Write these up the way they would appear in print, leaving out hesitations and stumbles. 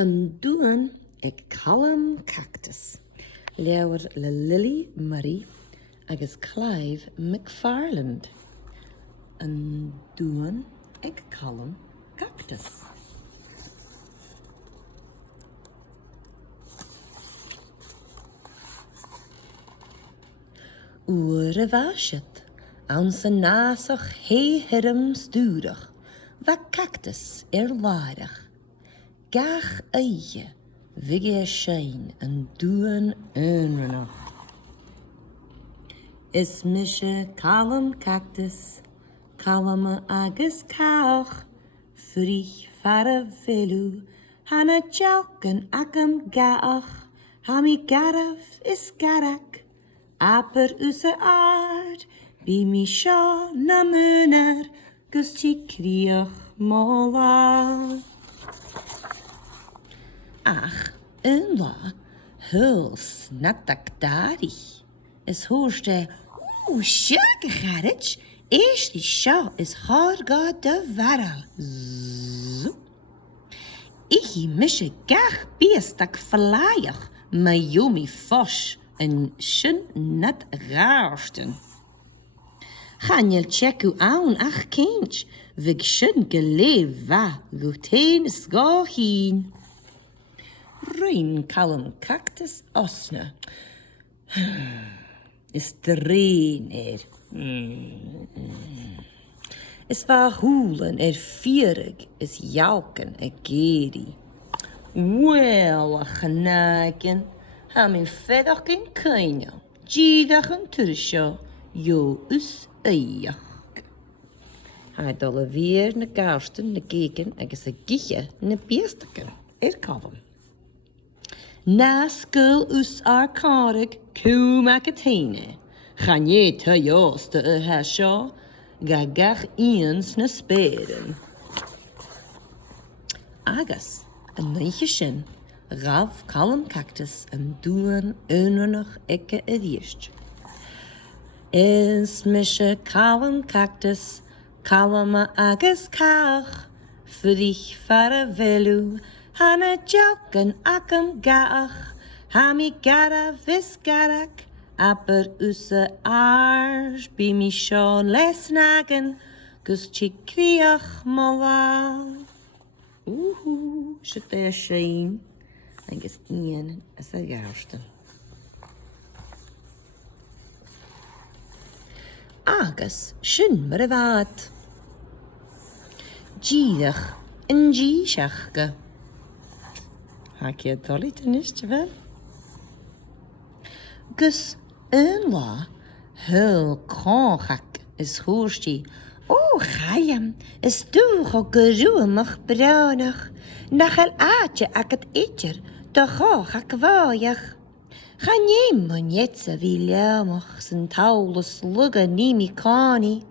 An dúan ag calam cactus, leabhar le Lily Murray agus Clive McFarland. An dúan ag calam cactus. Uair a bhaisiad, an sa násach hé hirim stúrach, va cactus láireach. Gach eige, vigé sein an dúan önranach. Is mishe calam cactus, calama agus cach, frich fara velu, hana jalken akam gaach, hami garaf is garak, aper usa aard, bi mi sha na muner, gus ti kriach mola. Ach, yn la, huls natak dari. Is hoorste, siag garage, eerst die sha is harga de varal. Ich mische gach biestak verlaaiach, ma yomi fosh en shin nat raarsten. Ganjel cheku aan ach kindj, vig shin geleef va, guteen sgachin. Rein calam cactus osna. Is de rein Is va hoelen vierig, is jalken geri. Wel, genaken, ha min vedag in kanja, jidag en tursja, jo us eiach. Ha dolle weer na gaarsten, na geken, agus a giche, na biestaken, kalam. Na skul us karig, koe makatene. Gaan je te jooste hasja, gagach eens na speren. Agus, een neintje shin, rav calam cactus en doen nog ikke edierst. Is mische calam cactus, calama agus kach, frich fara velu, hana jalken akam gaach, hami gara vis garak, aper usse aars, bi mi schon lesnagen, gus chikriach mala. Shit there sheen. I guess Ian as a gaarsten. Agus shin mar wat. Giedig en gieshachke. Hak je dolly ten is wel? Gus la heel kongak is hoorsti. Chayam, is toch ook geroemig bruinig. Nachal aatje ak het eetjer, toch ook ak waaiig. Ga neem monjetse wie leemig, zijn taulus lugge nimi kani.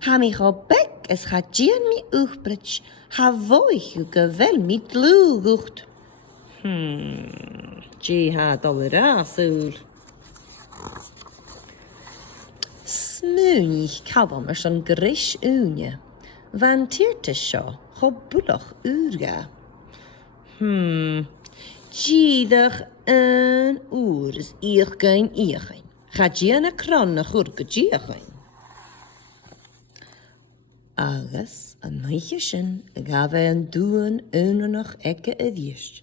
Ha mi go bek is ga gien mi uchtbrits, ha woig u gewel mit lugucht. Gee ha dollar asul. Smeunig kabam zo'n grish unje. Van tierte sjo, gebullig urga. Giedig een uur is geen. Ga je kranne gurke geen. Agus, een meisjesjen, ga wij een doen nog ikke edierst.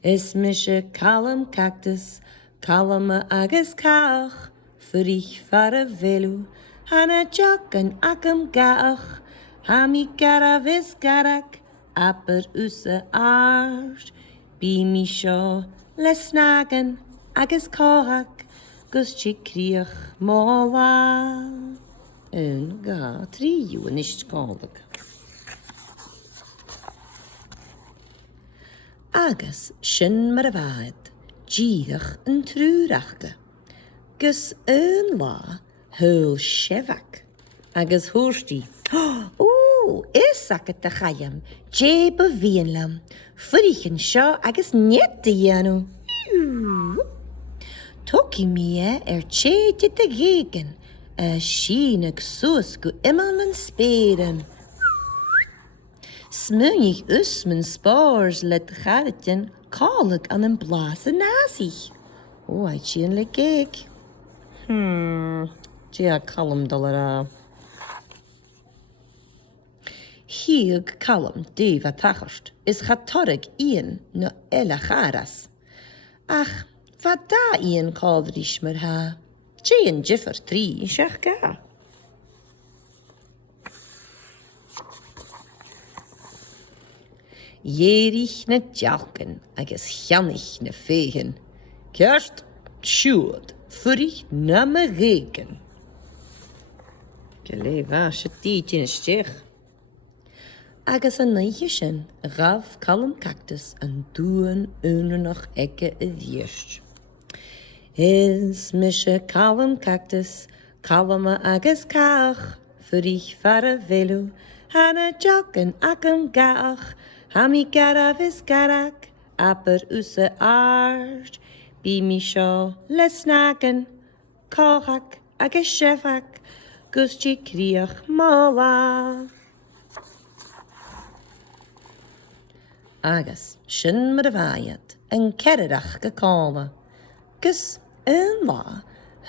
Is mische calam cactus, calame agus kach. Frich fara velu, hana jakken akam gaach, hami gara vis garak, aper usse aard, bi mi sjo lesnagen, agus kohak, gus chikriach mola. En ga trio nicht kaldig. Agus shin maravaad, giedig en trurachke. Gus la hul shevak. Agus hoorsti. Is het te chayam. Je bewienlam. Furichen sha agus niet te janu. Toki mie cheetje te geken. Shienig soos gu immerman speren. Smeuig us mijn spoors let gaatjen kalk aan een blazen nazi. Oh, hij tjenlijk ik. Tja, kalm dollara. Hier kalm, die wat tachert, is gatorig ien no ella garas. Ach, wat da ien kalverisch mer ha. Tjeen jiffer 3, zeg ga. Jerich na jalken, agus janich na vegen. Kerst, sjoerd, furig na me reken. Gele was het niet in stich. Agus een neitje rav kalm cactus en doen onder nog ekke het is mische kalm cactus, kalme agus kach, furig vare velu, hana jalken akem gaach. Hami garavis garak, aper usse aard, bi mi sjo lesnaken, kohak, agus shefak, guschi kriach mawa. Agus, shin me de vaaiet, en kerrach gekomen, gus een la,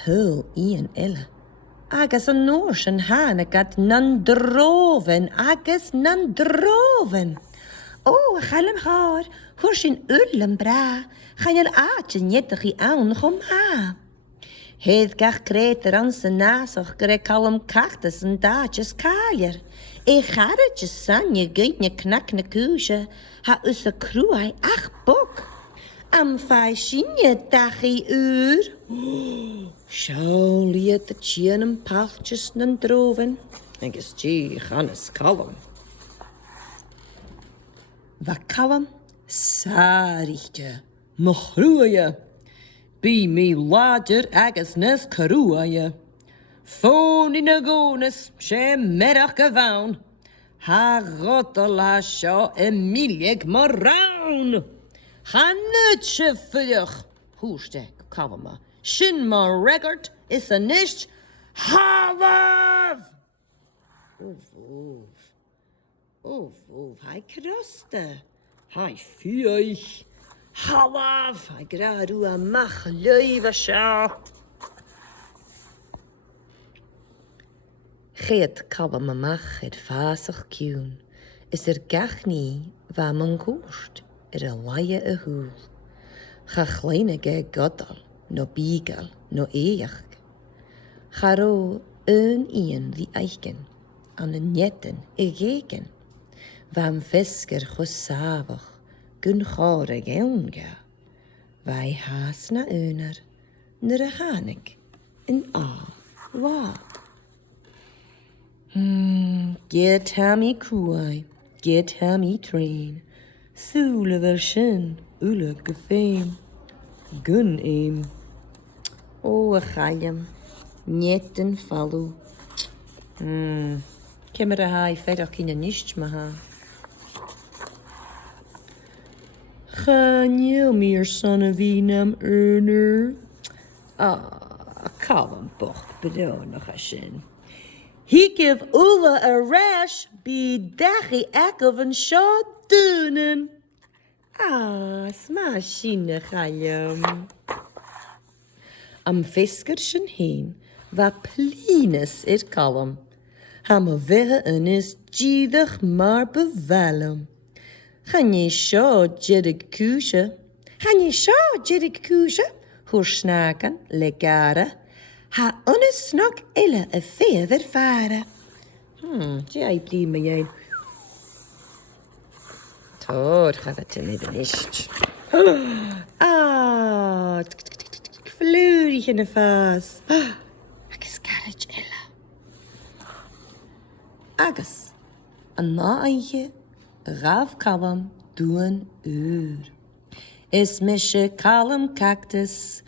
hul ien ille. Agus een noorschen hane gat nan droven. Oh, galm haar, hoors in ullen bra, ga je aatje jettig aan gom ha. Het gach kreter aan zijn nasog, grek kalm cactus en daadjes kaaier. Garretjes sanje, geitje knakne kuusje, ha usse kruai ach bok. Am faishinje dachi uur. Zo liet de tjenem paaltjes nen droven, en ges tjie gannes kalm. Wat kalm, saarichtje, mechroeie. Bi me later agus nes karuaje. Foon in de gones, she middag gewoon. Ha rottela sjo Emilie maraun. Ga nutje vlug. Hoestek, kalma. Shin maar record is een nicht. Hawaf! Oef, hij kruste. Hij vuig. Hawaf, hij gradu a mach leuwe sjo. Geet kalma mach het vasig kuun. Is gach nie waar men koest. Laie hoel. Ga kleine ge goddel, no biegel, no eeg. Ga ro ien die eiken, aan de netten geken. Waarom visker gosavig, gun gore geunga. Wij haas na uner, nere hanik, in al, wa. Get hammy kruai, get hammy train. Soele vershin, ule gefeem. Gun eem. O, galjem. Netten fallu. Kemmer haai verder kine nichts maha. Ga je meer sonne wie nam urner? Kalm bocht bedoel nog ashin. He give Ula a rash, be dachi ekkelven shot dunen. Smashine galjem. Am fiskerschen heen, wa plines kalm. Hamme wehe en is jiedig maar bewalem. Gaan je zo jiddig kuusje? Hoe snaken, legare. Ha onnesnak ille een fever varen. Jij blieb me jij. Tot gaat het in de nicht. Vleurig in de vaas. Agus carriage ille. Agus, een naaie, raaf kalm, doen uur. Is mische kalm cactus.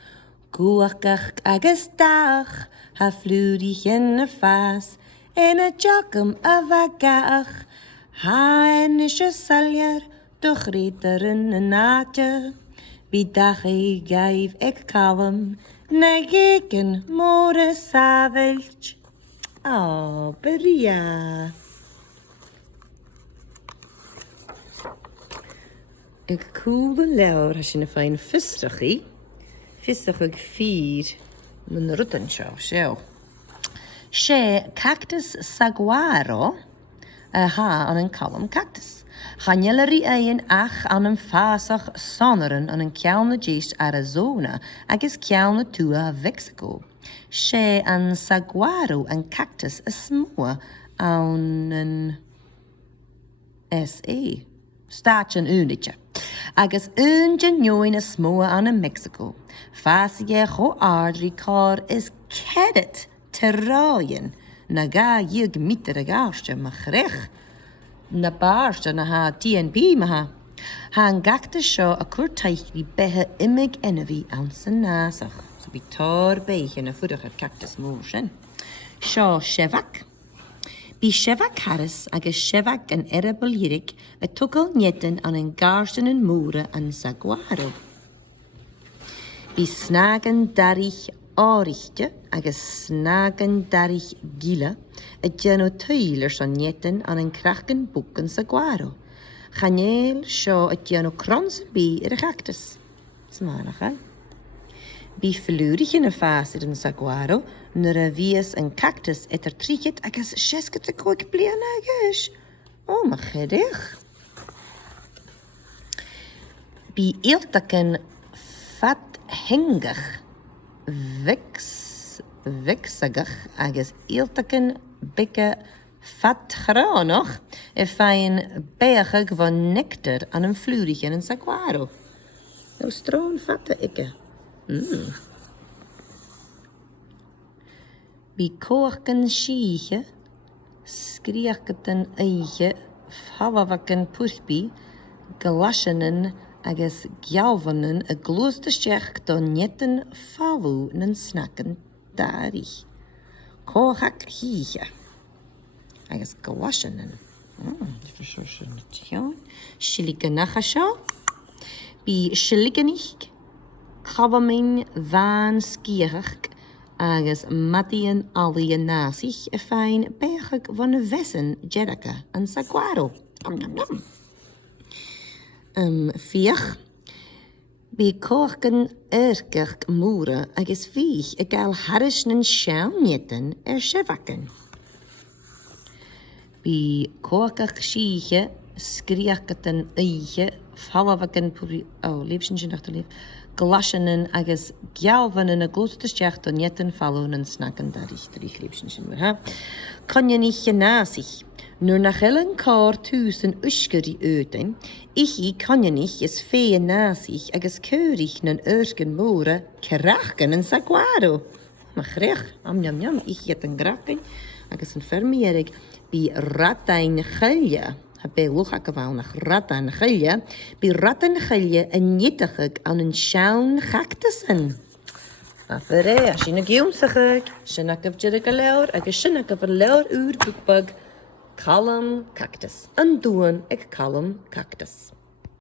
Kuakach agus dag, ha vleurig in de vaas, en a jakum avagach. Ha en isje saljer, doch ritter in een naadje. Bidag geef ik kalm, negeken more savelj. Oh, Beria. ag cúla leabhar a sin na féin fistrachaí. Fistrach ag 4 man rutan seo. Sé cactus saguaro a ha an column cactus. Chanellerí éin ach an an fásach sonaran an ceanna díos Arizona agus ceanna tua Mexico. Sé an saguaro an cactus is smua an an S.A. Stáit an únitse. Agus genuin is smua an in Mexico. Fásaige cho ardrí cár is cedit terráin na ga yig mitter a gáiste ma chrech. Na barste na ha DNP ma ha. Ha an gachta seo a cuairtaithrí bethe imig enahí an san násach. So bí tar beiche na fudach ar cactus mór sin. Seo Shevak. Bí Shevak Harris agus Shevak an erabal yirig a tugal nietin an gárstan an móra an saguaro. Bí snagan darich árichte agus snagan darich gila a geno tuiler san nietin an krachgan buken saguaro. Chaneel seo a geno kronsen bí ar a cactus. Smanach, hè? Bí verlurig in a fásid an saguaro, nur a vies an cactus et er triget agus 60 blian agus. Oh, ma chedich. Bí eeltaken fat hengach vixagach agus eeltaken bikke fat granoch e fein beagig van nectar an een vlurig en een saguaro. Nou stroon vatte ikke. Bí kochen síche, skriacheten eige, favawaken puspi, glasjenen agus gjálvanen a glústasteach don netten favu nen snakken darich. Kochak híche. Agus glasjenen. Shiliganach seo. Bí shiliganich, chabamin van skierach agus Matian alien nasich a fein beagig van de wessen jeraka an saguaro. Viach. Bí kochen erkirk moere agus viech a gal harrisnen sjaunjetten Shevaken. Bí kochach síche skriacheten eige fallavaken puri liebschen sin nach lief. Glasjenen agus gjálvanen a glústasteach don netten fallún an snakken darich liebschen sin ha. Kan je niet genasich. Nur nach ellen kar tusen uskeri öten, ich kan je niet is fee nasich agus keurig nen ursken moore kerachen en saguaro. Ma grech, am, ich jet een grachen agus een vermeerig bi ratain gelje. Bij luchakkewaal nach ratten gelje, bij ratten gelje en nittigig aan een schaun cactussen. Afere, als je een geumsig, shinnak op jerika leur, en shinnak op een leur uur boekbug, column cactus. En doen ik column cactus.